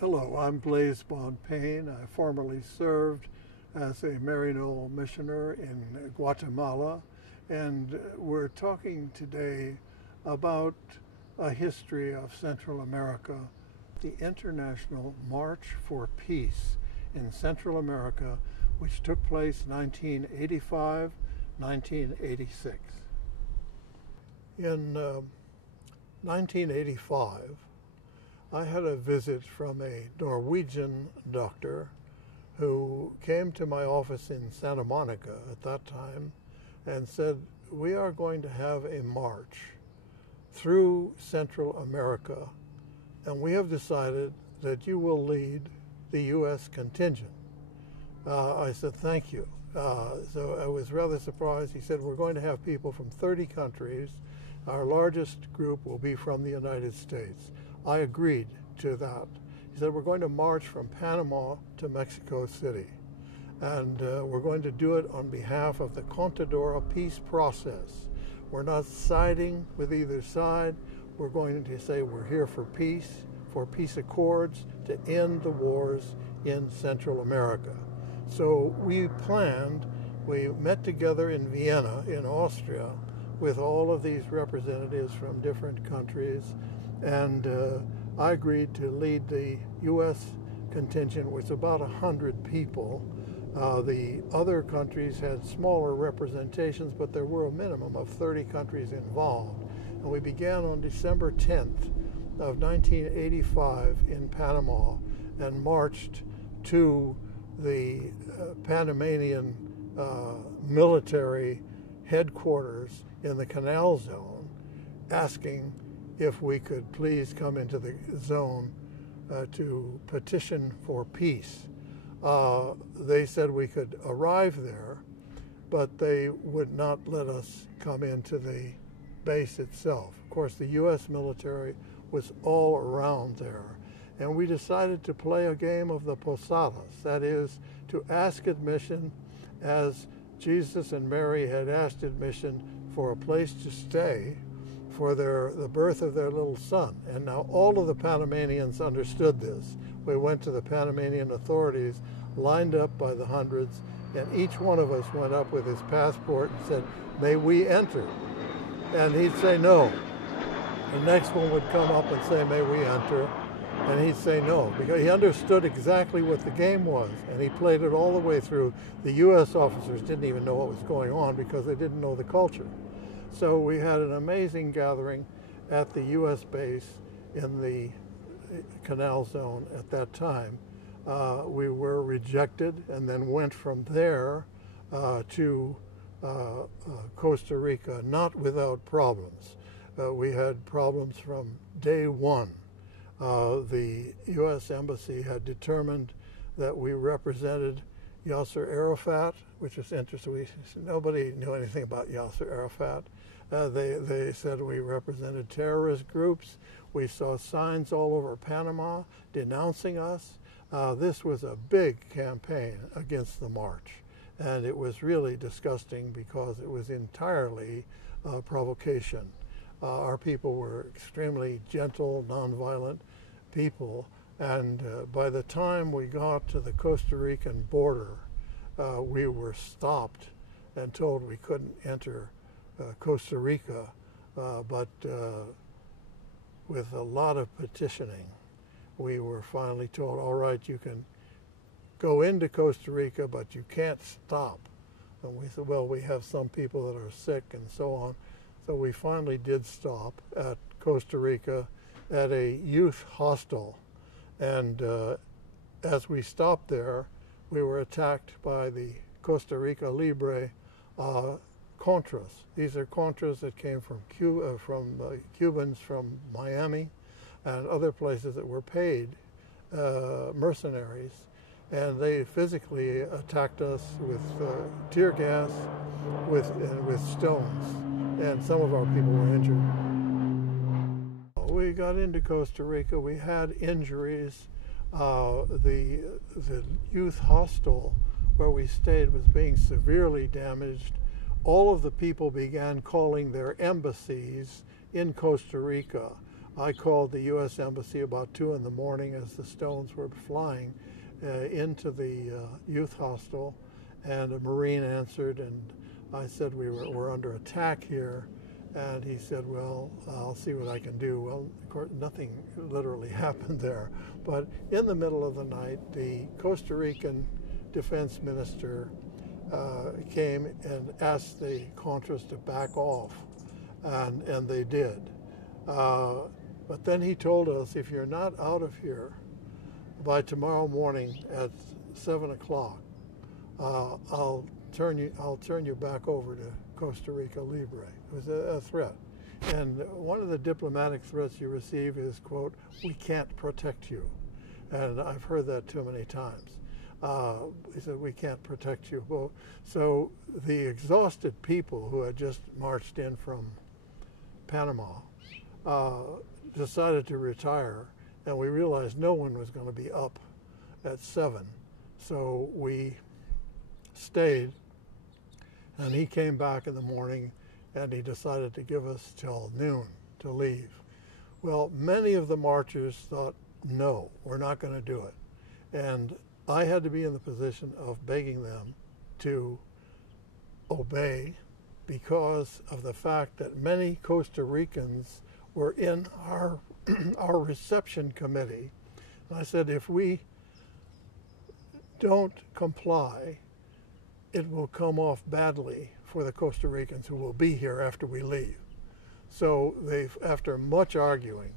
Hello, I'm Blase Bonpane. I formerly served as a Maryknoll missioner in Guatemala, and we're talking today about a history of Central America, the International March for Peace in Central America, which took place 1985-1986. In 1985, I had a visit from a Norwegian doctor who came to my office in Santa Monica at that time and said, "We are going to have a march through Central America, and we have decided that you will lead the U.S. contingent." I said, "Thank you." So I was rather surprised. He said, "We're going to have people from 30 countries. Our largest group will be from the United States." I agreed to that. He said, "We're going to march from Panama to Mexico City, and we're going to do it on behalf of the Contadora peace process. We're not siding with either side. We're going to say we're here for peace accords to end the wars in Central America." So we met together in Vienna, in Austria, with all of these representatives from different countries, and I agreed to lead the U.S. contingent, which was about 100 people. The other countries had smaller representations, but there were a minimum of 30 countries involved. And we began on December 10th of 1985 in Panama and marched to the Panamanian military headquarters in the Canal Zone, asking if we could please come into the zone to petition for peace. They said we could arrive there, but they would not let us come into the base itself. Of course, the U.S. military was all around there, and we decided to play a game of the posadas, that is, to ask admission as Jesus and Mary had asked admission for a place to stay for the birth of their little son. And now all of the Panamanians understood this. We went to the Panamanian authorities, lined up by the hundreds, and each one of us went up with his passport and said, "May we enter?" And he'd say no. The next one would come up and say, "May we enter?" And he'd say no, because he understood exactly what the game was, and he played it all the way through. The U.S. officers didn't even know what was going on because they didn't know the culture. So we had an amazing gathering at the U.S. base in the Canal Zone at that time. We were rejected and then went from there to Costa Rica, not without problems. We had problems from day one. The U.S. Embassy had determined that we represented Yasser Arafat, which was interesting. Nobody knew anything about Yasser Arafat. They said we represented terrorist groups. We saw signs all over Panama denouncing us. This was a big campaign against the march, and it was really disgusting because it was entirely provocation. Our people were extremely gentle, nonviolent people, and by the time we got to the Costa Rican border, we were stopped and told we couldn't enter Costa Rica, but with a lot of petitioning, we were finally told, "All right, you can go into Costa Rica, but you can't stop." And we said, "Well, we have some people that are sick," and so on. So we finally did stop at Costa Rica at a youth hostel. And as we stopped there, we were attacked by the Costa Rica Libre Contras. These are Contras that came from Cubans from Miami and other places that were paid mercenaries. And they physically attacked us with tear gas, with stones. And some of our people were injured. We got into Costa Rica. We had injuries. The youth hostel where we stayed was being severely damaged. All of the people began calling their embassies in Costa Rica I called the U.S. Embassy about 2 in the morning as the stones were flying into the youth hostel, and a Marine answered, and I said we're under attack here, and he said, well, I'll see what I can do. Well, of course, nothing literally happened there, but in the middle of the night, the Costa Rican defense minister came and asked the Contras to back off, and they did. But then he told us, if you're not out of here by tomorrow morning at 7 o'clock, I'll turn you back over to Costa Rica Libre. It was a threat. And one of the diplomatic threats you receive is, quote, we can't protect you. And I've heard that too many times. He said, we can't protect you. Well, so the exhausted people who had just marched in from Panama decided to retire, and we realized no one was going to be up at 7. So we stayed, and he came back in the morning, and he decided to give us till noon to leave. Well, many of the marchers thought, no, we're not going to do it. And I had to be in the position of begging them to obey because of the fact that many Costa Ricans were in our reception committee. And I said, if we don't comply, it will come off badly for the Costa Ricans who will be here after we leave. So after much arguing,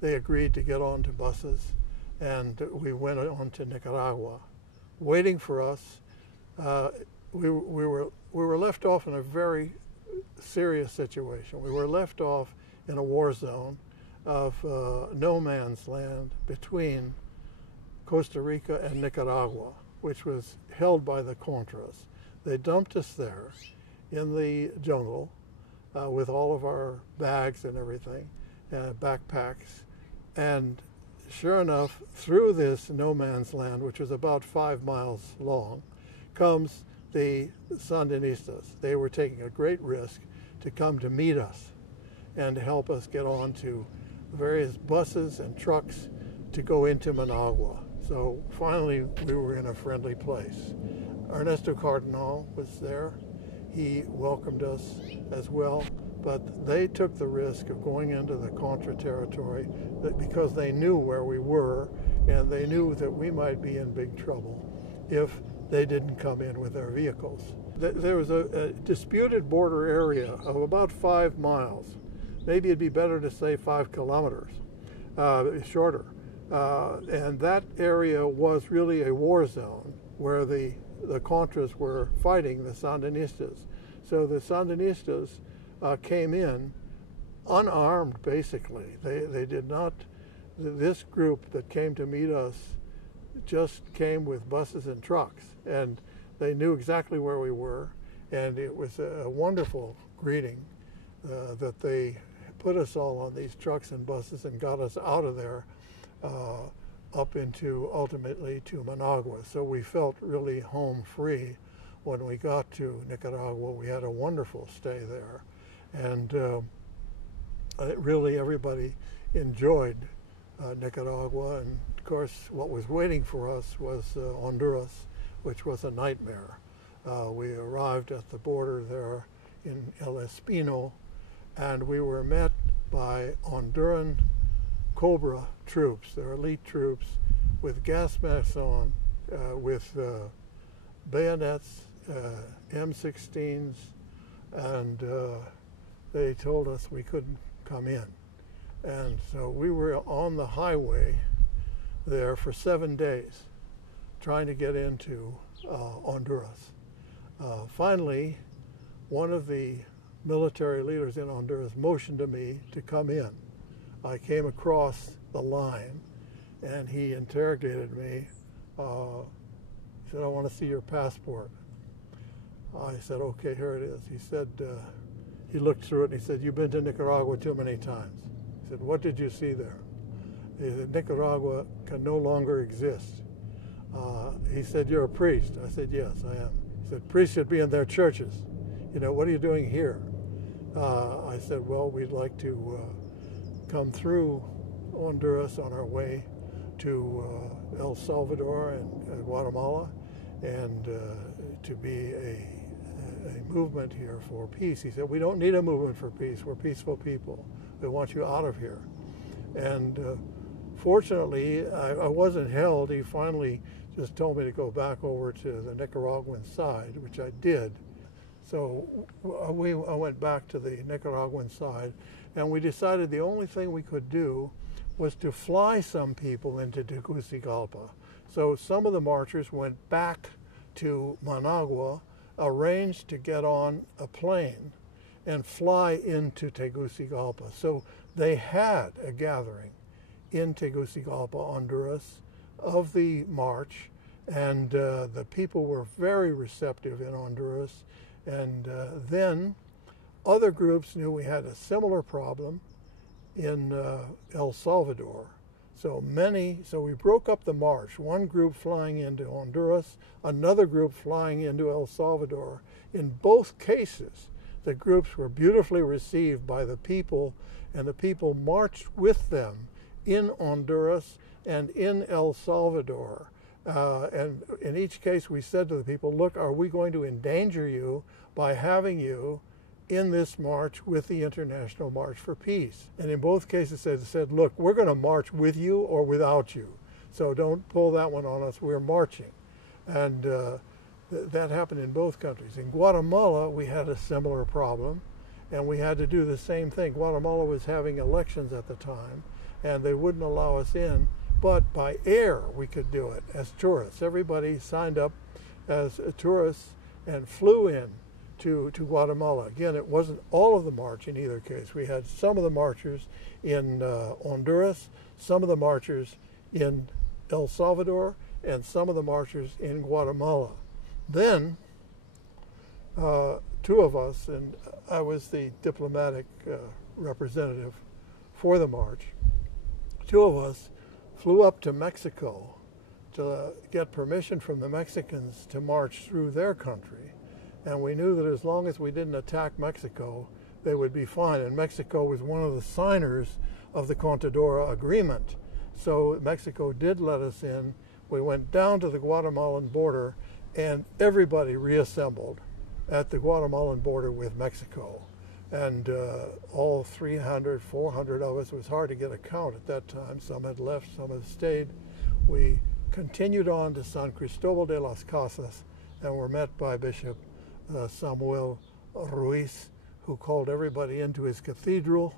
they agreed to get onto buses, and we went on to Nicaragua. Waiting for us, we were left off in a very serious situation. We were left off in a war zone of no man's land between Costa Rica and Nicaragua, which was held by the Contras. They dumped us there in the jungle with all of our bags and everything, backpacks, and sure enough, through this no man's land, which was about 5 miles long, comes the Sandinistas. They were taking a great risk to come to meet us and to help us get on to various buses and trucks to go into Managua. So finally, we were in a friendly place. Ernesto Cardinal was there. He welcomed us as well, but they took the risk of going into the Contra territory because they knew where we were, and they knew that we might be in big trouble if they didn't come in with their vehicles. There was a disputed border area of about 5 miles. Maybe it'd be better to say 5 kilometers, shorter. And that area was really a war zone where the Contras were fighting the Sandinistas. So the Sandinistas came in unarmed, basically. They did not, this group that came to meet us just came with buses and trucks, and they knew exactly where we were, and it was a wonderful greeting that they put us all on these trucks and buses and got us out of there up into, ultimately, to Managua. So we felt really home free when we got to Nicaragua. We had a wonderful stay there, and really everybody enjoyed Nicaragua. And of course, what was waiting for us was Honduras, which was a nightmare. We arrived at the border there in El Espino, and we were met by Honduran Cobra troops. They're elite troops with gas masks on, with bayonets, M16s, and they told us we couldn't come in. And so we were on the highway there for 7 days trying to get into Honduras. Finally, one of the military leaders in Honduras motioned to me to come in. I came across the line, and he interrogated me. He said, I want to see your passport. I said, okay, here it is. He said, he looked through it, and he said, you've been to Nicaragua too many times. He said, what did you see there? He said, Nicaragua can no longer exist. He said, you're a priest. I said, yes, I am. He said, priests should be in their churches. You know, what are you doing here? I said, well, we'd like to come through Honduras on our way to El Salvador and Guatemala, and to be a movement here for peace. He said, we don't need a movement for peace. We're peaceful people. We want you out of here. And fortunately, I wasn't held. He finally just told me to go back over to the Nicaraguan side, which I did. So I went back to the Nicaraguan side, and we decided the only thing we could do was to fly some people into Tegucigalpa. So some of the marchers went back to Managua, arranged to get on a plane and fly into Tegucigalpa. So they had a gathering in Tegucigalpa, Honduras, of the march, and the people were very receptive in Honduras. And then other groups knew we had a similar problem in El Salvador. So we broke up the march, one group flying into Honduras, another group flying into El Salvador. In both cases, the groups were beautifully received by the people, and the people marched with them in Honduras and in El Salvador. And in each case, we said to the people, look, are we going to endanger you by having you in this march with the International March for Peace? And in both cases, they said, look, we're going to march with you or without you. So don't pull that one on us. We're marching. And that happened in both countries. In Guatemala, we had a similar problem, and we had to do the same thing. Guatemala was having elections at the time, and they wouldn't allow us in. But by air, we could do it as tourists. Everybody signed up as tourists and flew in to Guatemala. Again, it wasn't all of the march in either case. We had some of the marchers in Honduras, some of the marchers in El Salvador, and some of the marchers in Guatemala. Then, two of us, and I was the diplomatic representative for the march, two of us flew up to Mexico to get permission from the Mexicans to march through their country. And we knew that as long as we didn't attack Mexico, they would be fine. And Mexico was one of the signers of the Contadora Agreement. So Mexico did let us in. We went down to the Guatemalan border, and everybody reassembled at the Guatemalan border with Mexico. And all 300, 400 of us, it was hard to get a count at that time. Some had left, some had stayed. We continued on to San Cristobal de las Casas and were met by Bishop Samuel Ruiz, who called everybody into his cathedral,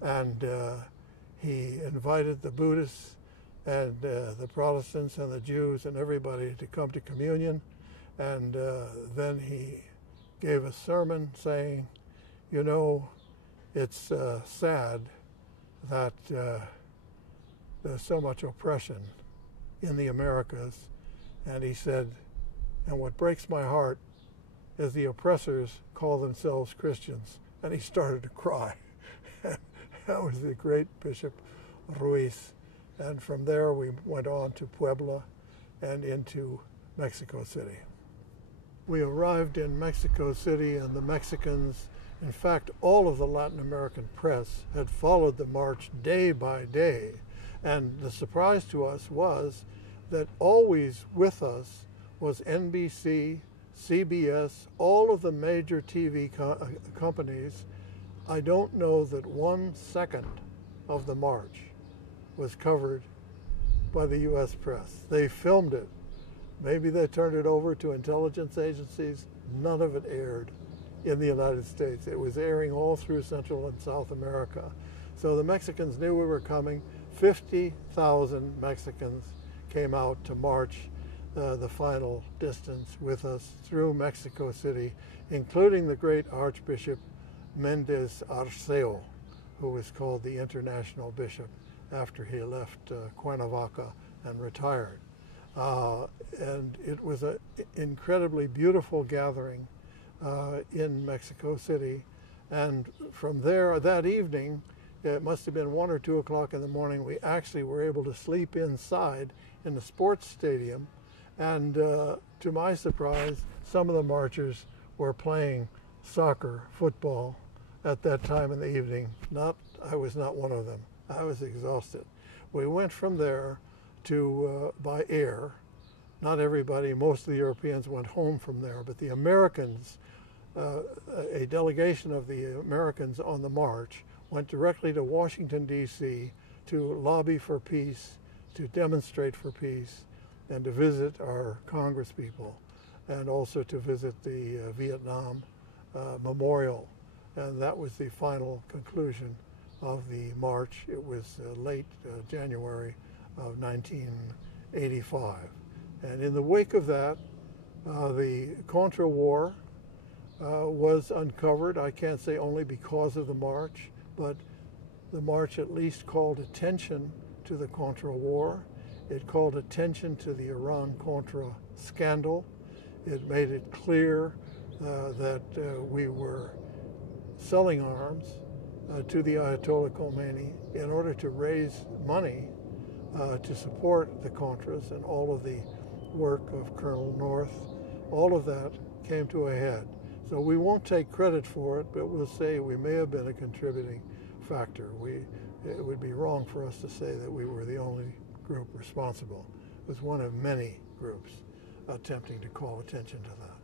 and he invited the Buddhists and the Protestants and the Jews and everybody to come to communion. And then he gave a sermon saying, you know, it's sad that there's so much oppression in the Americas. And he said, and what breaks my heart is the oppressors call themselves Christians. And he started to cry. That was the great Bishop Ruiz. And from there we went on to Puebla and into Mexico City. We arrived in Mexico City, and the Mexicans, in fact, all of the Latin American press had followed the march day by day. And the surprise to us was that always with us was NBC, CBS, all of the major TV companies. I don't know that 1 second of the march was covered by the U.S. press. They filmed it. Maybe they turned it over to intelligence agencies. None of it aired in the United States. It was airing all through Central and South America. So the Mexicans knew we were coming. 50,000 Mexicans came out to march the final distance with us through Mexico City, including the great Archbishop Mendez Arceo, who was called the International Bishop after he left Cuernavaca and retired. And it was an incredibly beautiful gathering in Mexico City. And from there, that evening, it must have been 1 or 2 o'clock in the morning, we actually were able to sleep inside in the sports stadium. And to my surprise, some of the marchers were playing soccer, football at that time in the evening. I was not one of them. I was exhausted. We went from there to by air. Not everybody, most of the Europeans went home from there, but the Americans, a delegation of the Americans on the march went directly to Washington, D.C. to lobby for peace, to demonstrate for peace, and to visit our congresspeople, and also to visit the Vietnam Memorial. And that was the final conclusion of the march. It was late January of 1985. And in the wake of that, the Contra War was uncovered. I can't say only because of the march, but the march at least called attention to the Contra War. It called attention to the Iran-Contra scandal. It made it clear that we were selling arms to the Ayatollah Khomeini in order to raise money to support the Contras and all of the work of Colonel North. All of that came to a head. So we won't take credit for it, but we'll say we may have been a contributing factor. It would be wrong for us to say that we were the only group responsible. It was one of many groups attempting to call attention to that.